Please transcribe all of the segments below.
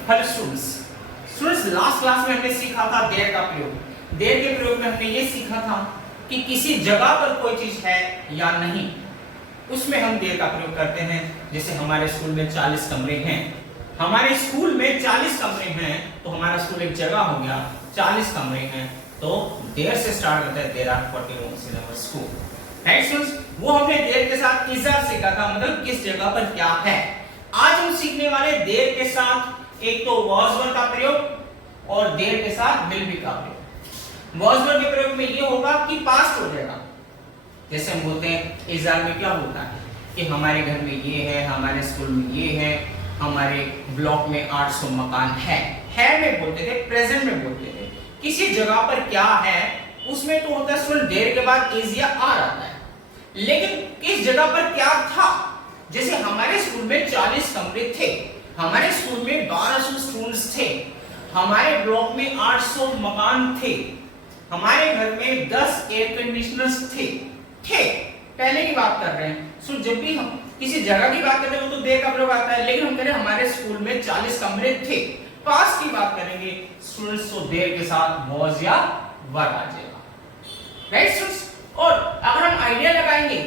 Hello students last class में हमने सीखा था देर का प्रयोग। देर के प्रयोग में हमने ये सीखा था कि किसी जगह पर कोई चीज है या नहीं, उसमें हम देर का प्रयोग करते हैं। जैसे हमारे स्कूल में 40 कमरे हैं, हमारे स्कूल में 40 कमरे हैं, तो हमारा स्कूल एक जगह हो गया, 40 कमरे हैं, तो देर से स्टार्ट होता है, there are 40 rooms in our school. Right students, वो हमने देर के साथ इज़र सीखा था, मतलब किस जगह पर क्या है। आज हम सीखने वाले देर के साथ एक तो was were का प्रयोग और देर के साथ will be का प्रयोग। was were के प्रयोग में ये होगा कि पास्ट हो जाएगा। जैसे हम बोलते हैं इज़र में क्या होता है कि हमारे घर में ये है, हमारे स्कूल में ये है, हमारे ब्लॉक में 800 मकान है में बोलते थे, प्रेजेंट में बोलते थे। किसी जगह पर क्या है उसमें तो होता है स्टूडेंट देर के बाद इज या आर आता है, लेकिन किस जगह पर क्या था। जैसे हमारे स्कूल में 40 कमरे थे, हमारे स्कूल में 1200 स्टूडेंट्स थे, हमारे ब्लॉक में 800 मकान थे, हमारे घर में 10 एयर कंडीशनर्स थे। पहले की बात कर रहे हैं। सो जब भी हम किसी जगह की बात करते हैं वो तो देर का प्रयोग आता है, लेकिन हम कह रहे हैं हमारे स्कूल में 40 कमरे थे। पास्ट की बात करेंगे स्टूडेंट्स तो देर के साथ was या were आ जाएगा। राइट स्टूडेंट्स, और अगर हम आइडिया लगाएंगे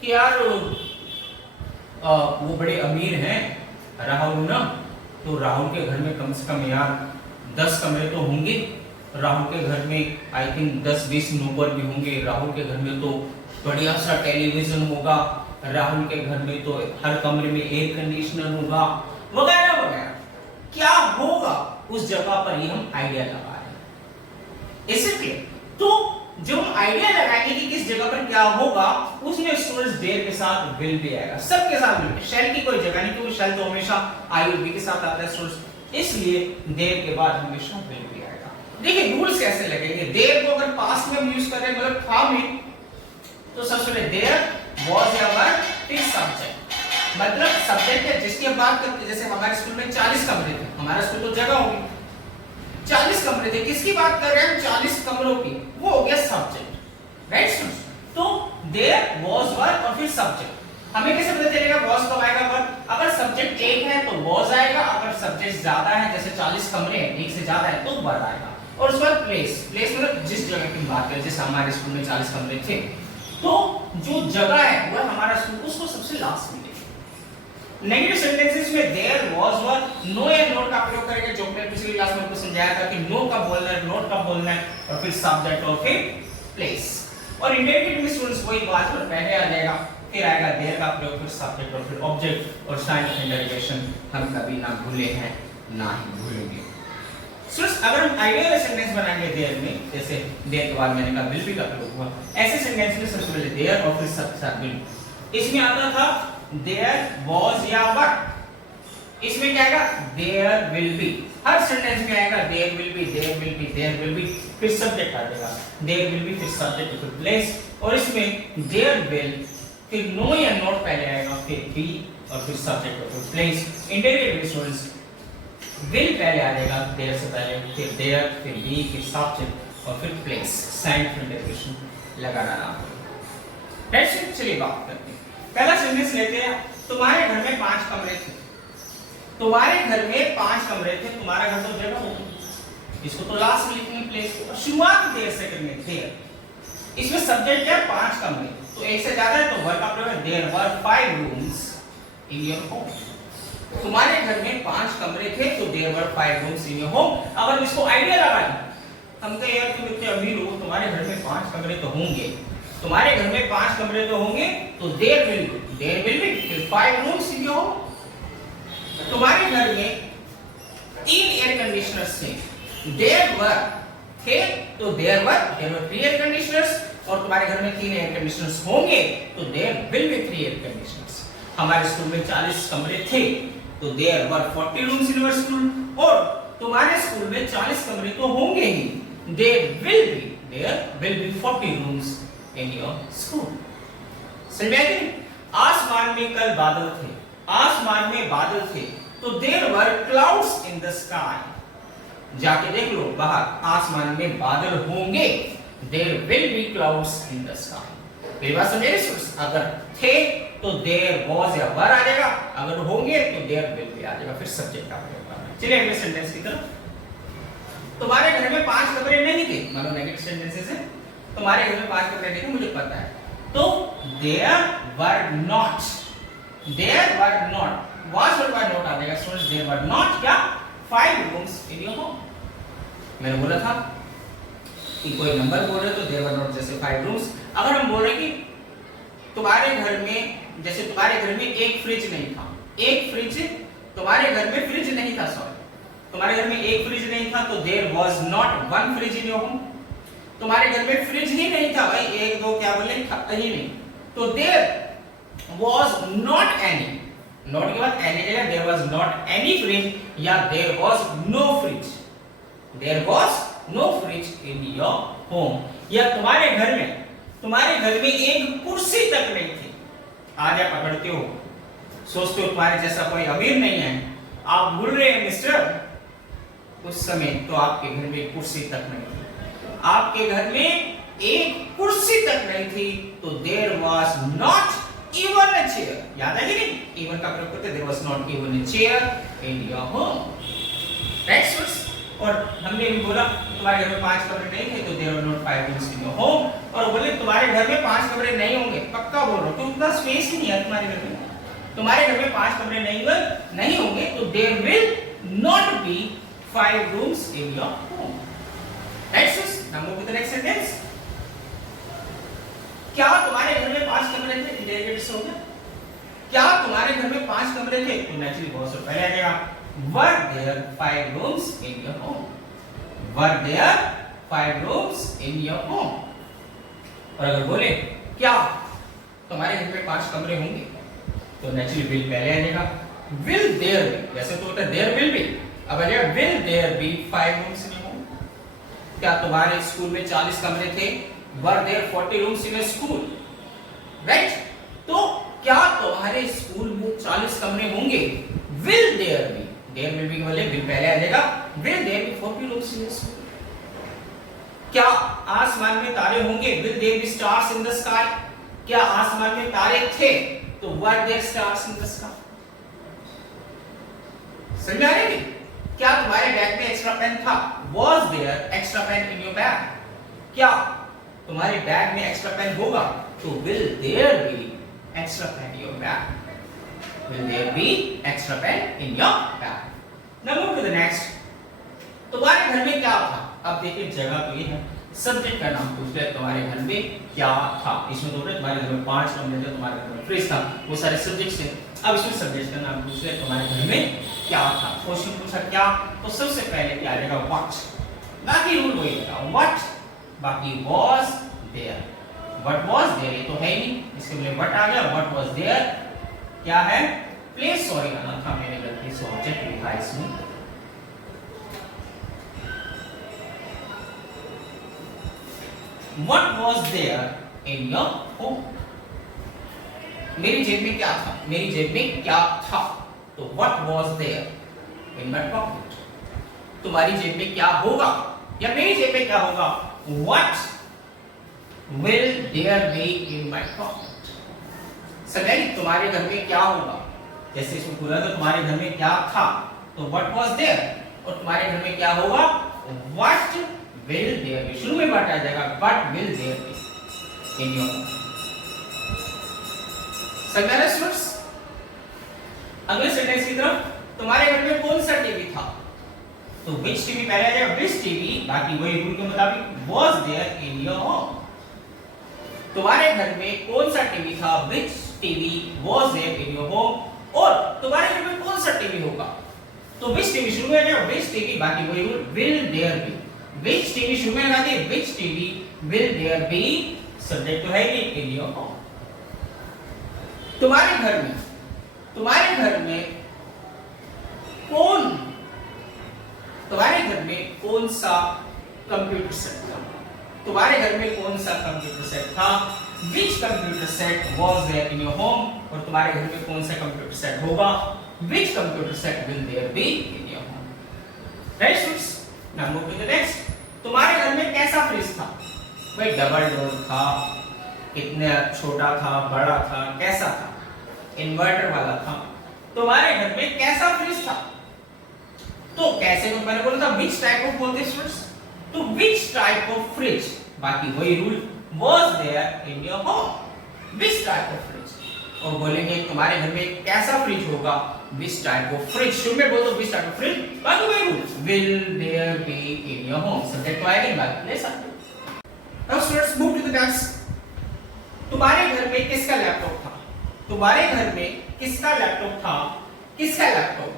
कि यार वो बड़े अमीर हैं राहुल ना, तो राहुल के घर में कम से कम यार 10 कमरे तो होंगे, राहुल के घर में आई थिंक 10-20 नौकर भी होंगे, राहुल के घर में तो बढ़िया सा टेलीविजन होगा, राहुल के घर में तो हर कमरे में एयर कंडीशनर होगा, वगैरह वगैरह। क्या होगा उस जगह पर, ये हम आइडिया लगा रहे हैं। इसलिए तो जो हम आइडिया लगाएंगे कि किस जगह पर क्या होगा, उसमें स्टूडेंट्स देर के साथ विल भी आएगा, सबके साथ विल। शैल की कोई जगह नहीं, क्योंकि शैल तो हमेशा आई और बी के साथ आता है स्टूडेंट्स, इसलिए देर के बाद हमेशा विल भी आएगा। देखिए रूल्स कैसे लगेंगे। देर को अगर पास्ट में हम यूज कर रहे हैं, मतलब था में, तो सबसे पहले देर was या were फिर सब्जेक्ट, मतलब सब्जेक्ट है जिसकी हम बात करते हैं। जैसे हमारे स्कूल में 40 कमरे थे, हमारा स्कूल तो जगह होगी, 40 कमरे थे, किसकी बात कर रहे हैं हम, 40 कमरों की, वो हो गया सब्जेक्ट। राइट स्टूडेंट्स, तो देयर was were और फिर सब्जेक्ट। हमें कैसे पता चलेगा was कब आएगा, वर? अगर सब्जेक्ट एक है तो was आएगा, अगर सब्जेक्ट ज्यादा है, जैसे 40 कमरे हैं, एक से ज्यादा है, तो वर आएगा। और उसके बाद प्लेस मतलब जिस जगह की बात करें, जैसे हमारे स्कूल में 40 कमरे थे, तो जो जगह है वो है हमारा स्कूल, उसको सबसे लास्ट में लिखें। नेगेटिव सेंटेंसेस में देयर was were नो या नोट का प्रयोग करेंगे, जो मैंने पिछली क्लास में आपको समझाया था कि नो कब बोलना है, नोट कब बोलना है, और फिर सब्जेक्ट और फिर प्लेस। और इंडेफिनिट में स्टूडेंट्स वही बात पर पहले आ जाएगा, फिर आएगा देयर का प्रयोग, फिर सब्जेक्ट और फिर ऑब्जेक्ट, और साइन ऑफ इंटरोगेशन हम कभी ना भूले हैं ना ही भूलेंगे। स्टूडेंट्स अगर हम आइडियल सेंटेंस बनाएंगे देयर में, जैसे देयर के बाद मैंने कहा विल भी का प्रयोग हुआ, ऐसे सेंटेंस में सबसे पहले देयर और फिर सब्जेक्ट विल। इसमें आता था देयर was या वर, इसमें क्या आएगा, देयर विल बी। हर सेंटेंस में आएगा there will be, there will be, there will be, फिर सब्जेक्ट आ जाएगा, देयर विल बी, फिर सब्जेक्ट फिर प्लेस। और इसमें देयर विल, फिर नो या नॉट पहले आएगा, फिर बी और फिर सब्जेक्ट और फिर प्लेस। इंडेफिनिट स्टूडेंट्स विल पहले आ जाएगा देयर से पहले, फिर देयर, फिर बी, फिर सब्जेक्ट और फिर प्लेस। साइन ऑफ इंटरोगेशन लगाना ना हो। राइट, चलिए बात करते हैं। पहला सेंटेंस लेते हैं, तुम्हारे घर में 5 कमरे थे। तुम्हारे घर में 5 कमरे थे, तुम्हारा घर तो जगह होगी, इसको तो लास्ट में लिखेंगे प्लेस को, और शुरुआत देयर से करेंगे देयर। इसमें सब्जेक्ट क्या है, 5 कमरे, तो एक से ज्यादा है तो वर का प्रयोग है, there were 5 rooms in your home. तुम्हारे घर में 5 कमरे थे, तो there were 5 rooms in your home. अगर इसको आइडिया लगाएं, हम कहें यार तुम इतने अमीर हो, तुम्हारे घर में 5 कमरे तो होंगे, तुम्हारे घर में 5 कमरे तो होंगे, तो देयर विल बी फिर 5 रूम्स इन योर होम। तुम्हारे घर में 3 एयर कंडीशनर्स थे, देयर वर थे, तो देयर वर 3 एयर कंडीशनर्स, और तुम्हारे घर में 3 एयर कंडीशनर्स होंगे, तो there will be 3 air conditioners. हमारे स्कूल में 40 कमरे थे, तो there were 40 rooms in your school, और तुम्हारे स्कूल में 40 कमरे तो होंगे ही, there will be 40 rooms in your school. समझ में आई? आसमान में कल बादल थे, आसमान में बादल थे, तो there were clouds in the sky. जाके देख लो बाहर, आसमान में बादल होंगे, there will be clouds in the sky. मेरी बात समझे? अगर थे तो देयर was या वर आ जाएगा, अगर होंगे तो देयर विल भी आ जाएगा, फिर सब्जेक्ट का प्रयोग करना है। चलिए अगले सेंटेंस की तरफ। तुम्हारे घर में 5 कमरे नहीं थे, मान लो नेगेटिव सेंटेंसेस है, तुम्हारे घर में 5 कमरे नहीं थे, मुझे पता है, तो देयर वर नॉट was और वर नॉट आ जाएगा स्टूडेंट्स। देयर वर नॉट क्या 5 रूम्स इन योर होम। मैंने बोला था कि कोई नंबर बोल रहे तो देयर वर नॉट जैसे 5 रूम्स। अगर हम बोल रहे कि तुम्हारे घर में, जैसे तुम्हारे घर में एक फ्रिज नहीं था, एक फ्रिज, तुम्हारे घर में फ्रिज नहीं था, सॉरी, तुम्हारे घर में एक फ्रिज नहीं था, तो there was not one fridge in your home. तुम्हारे घर में फ्रिज ही नहीं था भाई, एक दो क्या बोले ही नहीं, तो there was not any, not के बाद एनी जगह there was not any fridge या there was no fridge, there was no fridge in your home. या तुम्हारे घर में एक कुर्सी तक नहीं थी। आज आप पकड़ते हो, सोचते हो तुम्हारे जैसा कोई अमीर नहीं है, आप भूल रहे हैं मिस्टर, उस समय तो आपके घर में एक कुर्सी तक नहीं थी, आपके घर में एक कुर्सी तक नहीं थी, तो there was not even a chair. याद है कि नहीं, इवन का प्रयोग करते, there was not even a chair in your home. Next, और हमने भी बोला तुम्हारे घर में 5 कमरे नहीं थे, तो there were not 5 rooms in your home. और बोले तुम्हारे घर में 5 कमरे नहीं होंगे, पक्का बोल रहा हूं, तो उतना स्पेस ही नहीं है तुम्हारे घर में, तुम्हारे घर में 5 कमरे नहीं होंगे, तो there will not be 5 rooms in your home. Next, now move to the next sentence. क्या तुम्हारे घर में 5 कमरे थे? इंडेरिवेटिव से हो गया। क्या तुम्हारे घर में 5 कमरे थे? तो नेचुरली बहुत से पहले आ जाएगा were there 5 rooms in your home? Were there 5 rooms in your home? और अगर बोले क्या तुम्हारे घर में 5 कमरे होंगे, तो नेचुरली will पहले आ जाएगा। will there be, वैसे तो होता है there will be, अब आ जाएगा will there be 5 rooms in your home? क्या तुम्हारे स्कूल में 40 कमरे थे? were there 40 rooms in your school? right? तो क्या तुम्हारे स्कूल में 40 कमरे होंगे? will there be, there will be के बदले will पहले आ जाएगा, will there be 40 rooms in your school? क्या आसमान में तारे होंगे? will there be stars in the sky? क्या आसमान में तारे थे? तो were there stars in the sky? समझ आ रही है? क्या तुम्हारे बैग में एक्स्ट्रा पेन था? Was there extra pen in your bag? क्या तुम्हारे बैग में एक्स्ट्रा पेन होगा? तो will there be extra pen in your bag? Will there be extra pen in your bag? Now move to the next. तुम्हारे घर में क्या था? अब देखिए जगह तो ये है, सब्जेक्ट का नाम पूछ लिया, तुम्हारे घर में क्या था। इसमें तो तुम्हारे घर में 5 कमरे थे, तुम्हारे घर में फ्रिज था, वो सारे सब्जेक्ट्स हैं। अब इसमें सब्जेक्ट का नाम पूछ लिया, तुम्हारे घर में क्या था। क्वेश्चन पूछा क्या, तो सबसे पहले क्या आएगा व्हाट, बाकी रूल वही है व्हाट, बाकी was there. What was there ये तो है ही नहीं, इसके लिए व्हाट आ गया। व्हाट वाज देयर क्या है? प्लेस, सॉरी आना था, मैंने गलती से ऑब्जेक्ट लिखा है इसमें। What was there in your home? मेरी जेब में क्या था? मेरी जेब में क्या था? तो what was there in my pocket? तुम्हारी जेब में क्या होगा या मेरी जेब में क्या होगा? What will there be in my pocket? समझे? तुम्हारे घर में क्या होगा? जैसे इसमें पूरा था तुम्हारे घर में क्या था, तो what was there, और तुम्हारे घर में क्या होगा? What will there be? शुरू में what आ जाएगा, what will there be in your home? समझा ना स्टूडेंट्स? अगले सेंटेंस की तरफ, तुम्हारे घर में कौन सा टीवी था? तो which टीवी पहले आ जाएगा, which टीवी, बाकी वही रूल के मुताबिक was there in your home? तुम्हारे घर में कौन सा टीवी था? which TV was there in your home? और तुम्हारे घर में कौन सा टीवी होगा? तो which टीवी शुरू में आ जाएगा, which टीवी, बाकी वही rule, will there be। which TV शुरू में लगा दिए, which TV, will there be, subject तो है ही in your home। तुम्हारे घर में कौन सा कंप्यूटर सेट था? तुम्हारे घर में कौन सा कंप्यूटर सेट था? Which computer set was there in your home? और तुम्हारे घर में कौन सा कंप्यूटर सेट होगा? Which computer set will there be in your home? Right students? Now move to the next. तुम्हारे घर में कैसा फ्रिज था? भाई डबल डोर था, कितना छोटा था, बड़ा था, कैसा था? इन्वर्टर वाला था। तुम्हारे घर में कैसा फ्रिज था? तो कैसे, तो मैंने बोला था which type of बोलते स्टूडेंट्स, तो which type of fridge, बाकी वही rule, was there in your home, which type of fridge, और बोलेंगे तुम्हारे घर में कैसा फ्रिज होगा, which type of fridge, शुरू में बोल दो which type of fridge, बाकी वही rule, will there be in your home, subject तो आएगा ही, बाकी ले सकते हो। Now students move to the next, तुम्हारे घर में किसका लैपटॉप था, तुम्हारे घर में किसका लैपटॉप था, किसका लैपटॉप,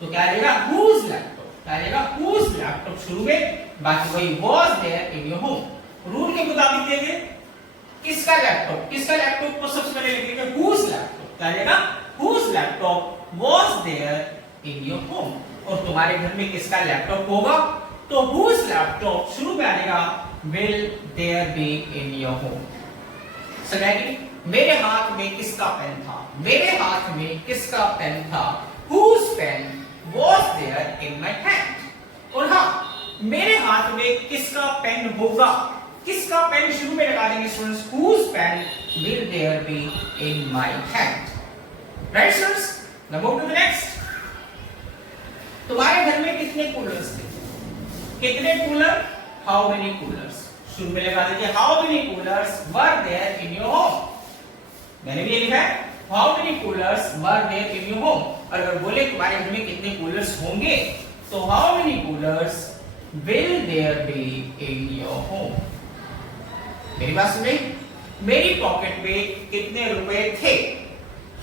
तो क्या रहेगा whose लैपटॉप, क्या रहेगा whose लैपटॉप शुरू में, बाकी वही was there in your home, rule के मुताबिक देंगे किसका लैपटॉप, किसका लैपटॉप को सबसे पहले लिखेंगे whose लैपटॉप, क्या रहेगा whose laptop was there in your home, और तुम्हारे घर में किसका लैपटॉप होगा, तो whose लैपटॉप शुरू में आएगा will there be in your home। समझाएंगे, मेरे हाथ में किसका पेन था, मेरे हाथ में किसका पेन था, whose pen was there in my hand, और हाँ मेरे हाथ में किसका पेन होगा, किसका पेन शुरू में लगा देंगे students, whose pen will there be in my hand, right students। now move to the next, तुम्हारे घर में कितने कूलर्स थे, कितने कूलर, how many coolers, शुरू में लगा दीजिए how many coolers were there in your home, मैंने भी ये लिखा है how many coolers were there in your home, और अगर बोले तुम्हारे घर में कितने कूलर्स होंगे तो how many coolers will there be in your home, मेरी बात सुन रही, मेरी पॉकेट में कितने रुपए थे,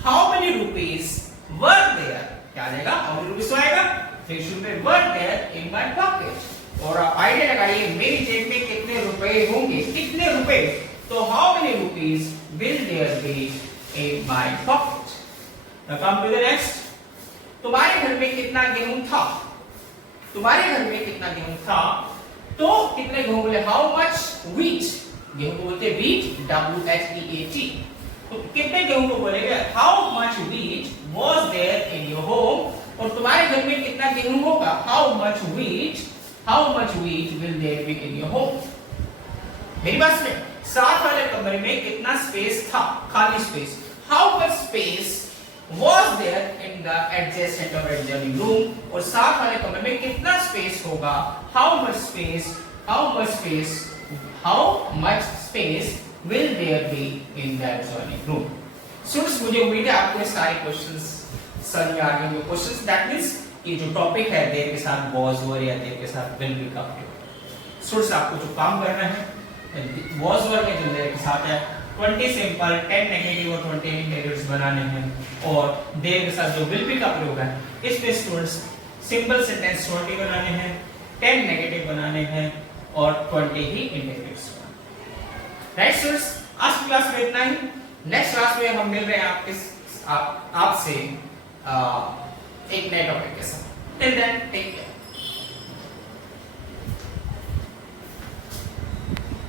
how many rupees were there, क्या आएगा how many rupees तो आएगा, फिर शुरू में were there in my pocket, और आइडिया लगाइए मेरी जेब में कितने रुपए होंगे, कितने रुपए, तो how many rupees will there be in my pocket। now come to the next, तुम्हारे घर में कितना गेहूं था, तुम्हारे घर में कितना गेहूं था, तो कितने गेहूं बोले how much wheat, गेहूं को बोलते हैं wheat, WHEAT, तो कितने गेहूं को बोलेंगे how much wheat was there in your home, और तुम्हारे घर में कितना गेहूं होगा how much wheat will there be in your home। मेरी बात सुनिए, साथ वाले कमरे में कितना स्पेस था, खाली space, how much space was there in the adjacent or adjoining room, और साथ वाले कमरे में कितना स्पेस होगा how much space will there be in the adjoining room। Students मुझे उम्मीद है आपको ये सारे क्वेश्चंस समझ में आ गए होंगे, क्वेश्चंस दैट मींस ये जो टॉपिक है देर के साथ was were या देर के साथ will be का, स्टूडेंट्स आपको जो काम करना है was were में जो देर के साथ है 20 सिंपल 10 नेगेटिव और 20 इंटीजर्स बनाने हैं, और देर के साथ जो will be का प्रयोग है इसमें स्टूडेंट्स सिंपल सेंटेंस 20 बनाने हैं, 10 नेगेटिव बनाने हैं और 20 ही इंटीजर्स। राइट स्टूडेंट्स, आज की क्लास में इतना ही, नेक्स्ट क्लास में हम मिल रहे हैं आपसे एक नए टॉपिक के साथ। Till then take care.